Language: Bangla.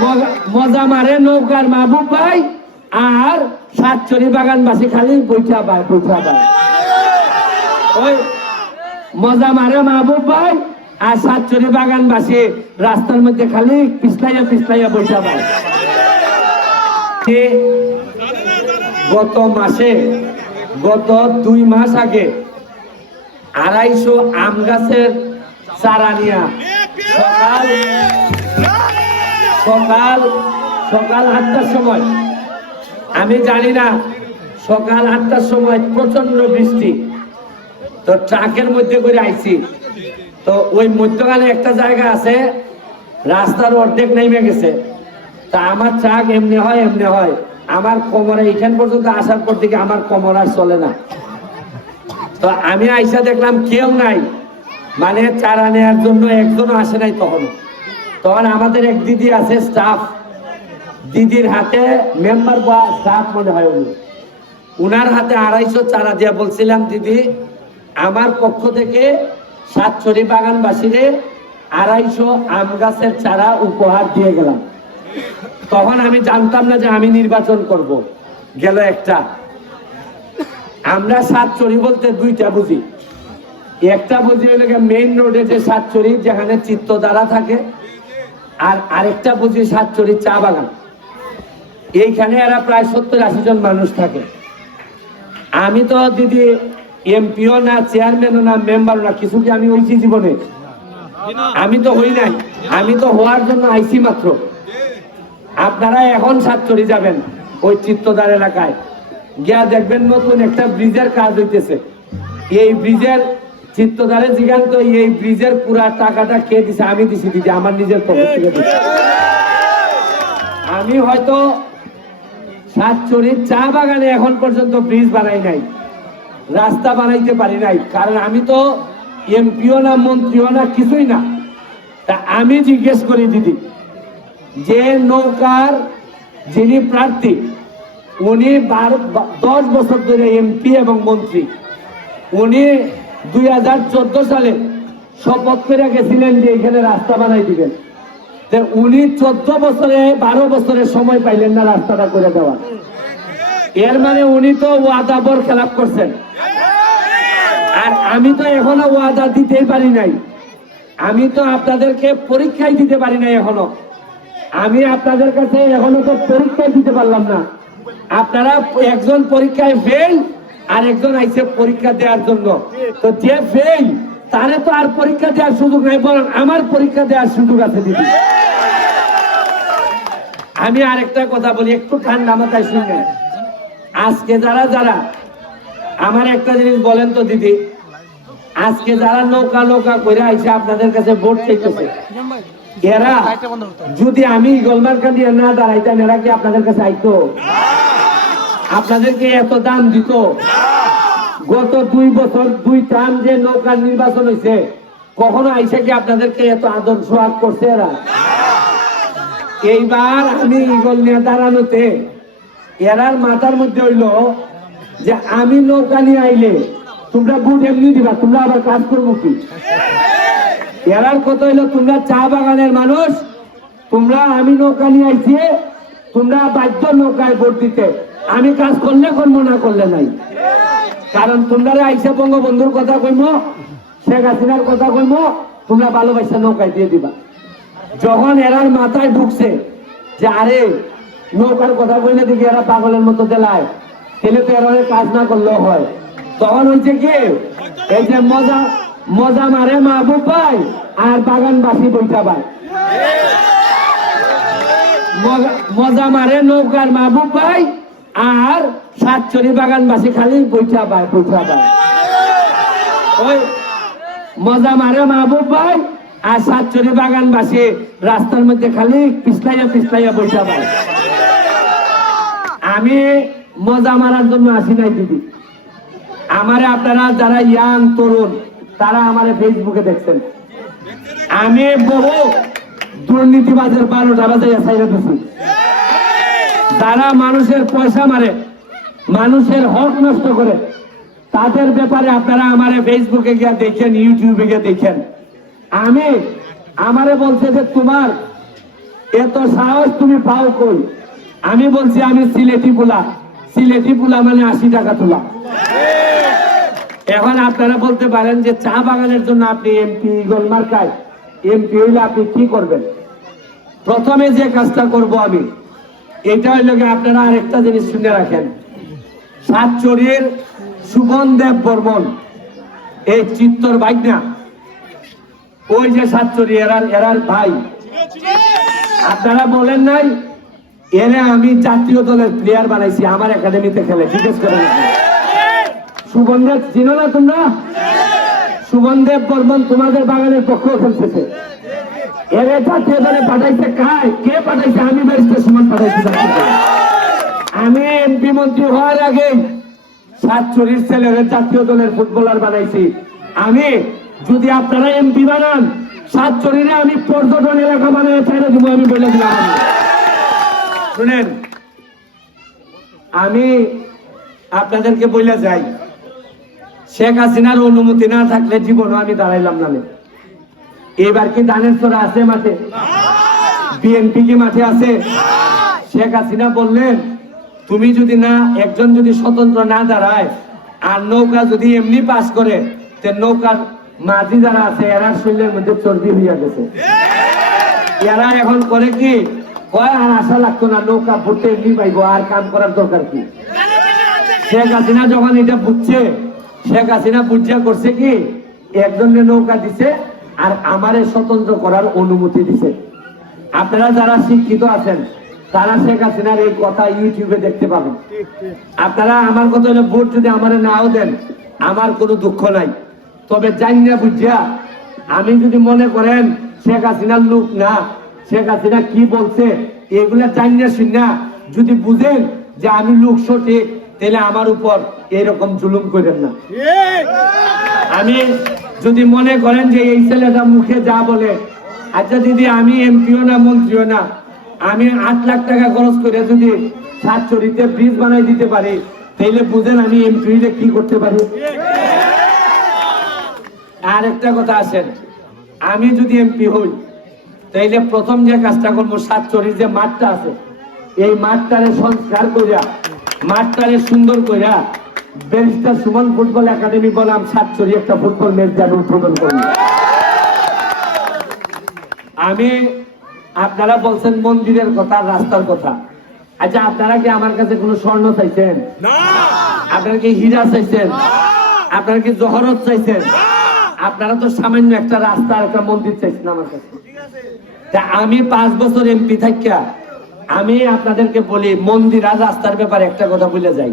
মজা- মারে, নৌকার মাহবুব ভাই আর সাতচরি বাগানবাসী খালি বৈঠা পায় বৈঠা পায় ওই মজা মারে মাহবুব ভাই আর সাতচরি বাগানবাসী রাস্তার মধ্যে খালি পিছলাইয়া পিছলাইয়া বৈঠা সে গত মাসে, গত দুই মাস আগে আড়াইশো আম গাছের চারা নিয়া সকাল সকাল সকাল আটটার সময়। আমি জানি না, সকাল আটটার সময় প্রচণ্ড বৃষ্টি। তো ট্রাকের মধ্যে করে আইছি। তো ওই মধ্যখানে একটা জায়গা আছে, রাস্তার অর্ধেক নেমে গেছে। তা আমার ট্রাক এমনি হয় এমনি হয়। আমার কোমরে এখান পর্যন্ত আসার পর থেকে আমার কোমর আর চলে না। তো আমি আইসা দেখলাম কেউ নাই। মানে চারা নেওয়ার জন্য একজনও আসে নাই তখন তখন আমাদের এক দিদি আছে স্টাফ দিদির হাতে মেম্বার বা স্টাফ মনে হয় উনি। উনার হাতে আড়াইশো চারা দিয়ে বলছিলাম, দিদি, আমার পক্ষ থেকে সাতছড়ি বাগানবাসীরে আড়াইশো আম গাছের চারা উপহার দিয়ে গেলাম। তখন আমি জানতাম না যে আমি নির্বাচন করব। গেল একটা। আমরা সাতচরি বলতে দুইটা বুঝি। একটা বুঝি মেইন রোডে যে সাতচরি যেখানে চিত্তদারা থাকে আর আরেকটা বুঝি সাতচরি চা বাগান। এইখানে এরা প্রায় সত্তর আশি জন মানুষ থাকে। আমি তো দিদি এমপিও না, চেয়ারম্যানও না, মেম্বারও না, কিছু কি আমি হয়েছি জীবনে? আমি তো হই নাই। আমি তো হওয়ার জন্য আইছি মাত্র। আপনারা এখন সাতচরি যাবেন ওই চিত্তদার এলাকায়। গিয়া দেখবেন নতুন একটা ব্রিজের কাজ হইতেছে। এই ব্রিজের চিত্তদারে জিগান তো এই ব্রিজের পুরা টাকাটা কে দিছে? আমি দিছি, দিদি, আমার নিজের পকেট থেকে দিছি। আমি হয়তো সাতচুরির চা বাগানে এখন পর্যন্ত ব্রিজ বানাই নাই, রাস্তা বানাইতে পারি নাই, কারণ আমি তো এমপিও না, মন্ত্রীও না, কিছুই না। তা আমি জিজ্ঞেস করি, দিদি, যে নৌকার যিনি প্রার্থী, উনি বারো দশ বছর ধরে এমপি এবং মন্ত্রী, উনি দুই হাজার চোদ্দ সালে শপথ করে গেছিলেন যে এখানে রাস্তা বানাই দিবেন। উনি চোদ্দ বছরে, বারো বছরে সময় পাইলেন না রাস্তাটা করে দেওয়া। এর মানে উনি তো ওয়াদা বর খেলাপ করছেন। আর আমি তো এখনও ওয়াদা দিতেই পারি নাই। আমি তো আপনাদেরকে পরীক্ষায় দিতে পারি নাই এখনও। আমি আপনাদের কাছে এখনও তো পরীক্ষায় দিতে পারলাম না। আপনারা একজন পরীক্ষায় ফেল আর একজন আইসে পরীক্ষা দেওয়ার জন্য। তো যে ফেল তারে তো আর পরীক্ষা দেওয়ার সুযোগ নাই, বরং আমার পরীক্ষা দেওয়ার সুযোগ আছে দিদি। আমি আরেকটা কথা বলি, একটু ঠান্ডা মাথায় শুনবেন আজকে যারা যারা, আমার একটা জিনিস বলেন তো দিদি, আজকে যারা নৌকা নৌকা করে আইসে আপনাদের কাছে ভোট চাইতেছে। এরা যদি আমি গোলমার্কা দিয়ে না দাঁড়াইতাম, এরা কি আপনাদের কাছে আইতো? আপনাদেরকে এত দাম দিত? গত দুই বছর দুই টার্ম যে নৌকার নির্বাচন হয়েছে, কখনো আইসে কি আপনাদেরকে এত আদর সোহাগ করছে এরা? এইবার আমি ইগল নিয়ে দাঁড়ানোতে এরার মাথার মধ্যে হইল যে আমি নৌকা নিয়ে আইলে তোমরা বুট এমনি দিবা, তোমরা আবার কাজ করব কি? এরার কথা হইল, তোমরা চা বাগানের মানুষ, তোমরা আমি নৌকা নিয়ে আইছি, তোমরা বাধ্য নৌকায় ভোট দিতে। আমি কাজ করলে করব না করলে নাই। কারণ তোমরা আইসা বঙ্গবন্ধুর কথা কইম, শেখ হাসিনার কথা কইম, তোমরা ভালোবাসা নৌকায় দিয়ে দিবা। যখন এরার মাথায় ঢুকছে যে আরে, নৌকার কথা কইলে দেখি এরা পাগলের মতো দেলায়, তাহলে তো এরা কাজ না করলেও হয়। তখন হচ্ছে কি, এই যে মজা মজা মারে মাহবুব ভাই, আর বাগানবাসী বইটা ভাই। মজা মারে নৌকার মাহবুব ভাই আর সাতচরি বাগানবাসী খালি বৈঠা পায় বৈঠা পায় ওই মজা মারে মাহবুব ভাই আর সাতচরি বাগানবাসী রাস্তার মধ্যে খালি পিছলাইয়া পিছলাইয়া বৈঠা পায় আমি মজা মারার জন্য আসি নাই, দিদি। আমারে আপনারা যারা ইয়াং তরুণ, তারা আমারে ফেসবুকে দেখছেন। আমি বহু দুর্নীতিবাজের বারোটা বাজে দিছি। যারা মানুষের পয়সা মারে, মানুষের হক নষ্ট করে। তাদের ব্যাপারে আপনারা আমার ফেসবুকে গিয়ে দেখেন ইউটিউবে গিয়ে দেখেন। আমি, আমারে বলছে যে তোমার এত সাহস তুমি পাও কই? আমি বলছি, আমি সিলেটি পোলা। সিলেটি পোলা মানে আশি টাকা তোলা। এখন আপনারা বলতে পারেন যে চা বাগানের জন্য আপনি এমপি ইগল মার্কায় এমপি হইলে আপনি কি করবেন? প্রথমে যে কাজটা করব আমি এটা হইল আপনারা আরেকটা জিনিস শুনে রাখেন। সাতচুরির সুমন দেব বর্মন এই চিত্তর না ওই যে সাতচুরি এরার এরার ভাই। আপনারা বলেন নাই এরে আমি জাতীয় দলের প্লেয়ার বানাইছি, আমার একাডেমিতে খেলে, জিজ্ঞেস করেন আপনি। চিনো না তোমরা? সুমন দেব বর্মন তোমাদের বাগানের পক্ষেও খেলতেছে। এরে জাতীয় দলে পাঠাইছে? কায় কে পাঠাইছে? আমি ব্যারিস্টার সুমন পাঠাইছি। আমি এমপি মন্ত্রী হওয়ার আগে সাতচল্লিশ ছেলের জাতীয় দলের ফুটবলার বানাইছি। আমি যদি আপনারা এমপি বানান, সাতচল্লিশে আমি পর্যটন এলাকা বানিয়ে ছেড়ে দিব, আমি বলে দিলাম। শুনেন, আমি আপনাদেরকে বলে যাই। শেখ হাসিনার অনুমতি না থাকলে জীবনও আমি দাঁড়াইলাম না এবার কি ধানের স্তরে আছে মাঠে? বিএনপি কি মাঠে আছে? শেখ হাসিনা বললেন, তুমি যদি না, একজন যদি স্বতন্ত্র না দাঁড়ায়, আর নৌকা যদি এমনি পাস করে, তে নৌকার মাঝি যারা আছে, এরা শরীরের মধ্যে চর্বি হইয়া গেছে। এরা এখন করে কি, কয়, আর আশা লাগতো না, নৌকা ভুট্টে এমনি পাইবো, আর কাম করার দরকার কি? শেখ হাসিনা যখন এটা বুঝছে, শেখ হাসিনা বুঝিয়া করছে কি একজনের নৌকা দিছে আর আমারে স্বতন্ত্র করার অনুমতি দিছে। আপনারা যারা শিক্ষিত আছেন তারা শেখ হাসিনার এই কথা ইউটিউবে দেখতে পাবেন। আপনারা আমার কথা হলো ভোট যদি আমার নাও দেন আমার কোনো দুঃখ নাই। তবে জানি না বুঝিয়া আমি যদি মনে করেন শেখ হাসিনার লোক না শেখ হাসিনা কি বলছে এগুলা জানি না শুন না। যদি বুঝেন যে আমি লোক সঠিক তাহলে আমার উপর এরকম জুলুম করেন না। আমি যদি মনে করেন যে এই ছেলেটা মুখে যা বলে আচ্ছা দিদি, আমি এমপিও না, মন্ত্রীও না, আমি আট লাখ টাকা খরচ করে যদি সাতচরিতে ব্রিজ বানাই দিতে পারি, তাইলে বুঝেন আমি এমপি কি করতে পারি? আর একটা কথা আছেন আমি যদি এমপি হই, তাইলে প্রথম যে কাজটা করব সাতচরির যে মাঠটা আছে। এই মাঠটারে সংস্কার করিয়া মাঠটারে সুন্দর করিয়া barrister Suman football academy Satchari একটা ফুটবল ম্যাচ যেন উদ্বোধন করব আমি আপনারা বলছেন মন্দিরের কথা রাস্তার কথা। আচ্ছা আপনারা কি আমার কাছে কোনো স্বর্ণ চাইছেন? আপনারা কি হীরা চাইছেন? আপনারা কি জহরত চাইছেন? আপনারা তো সামান্য একটা রাস্তা একটা মন্দির চাইছেন আমার কাছে। তা আমি পাঁচ বছর এমপি থাকিয়া আমি আপনাদেরকে বলি মন্দির আর রাস্তার ব্যাপারে একটা কথা বলে যাই।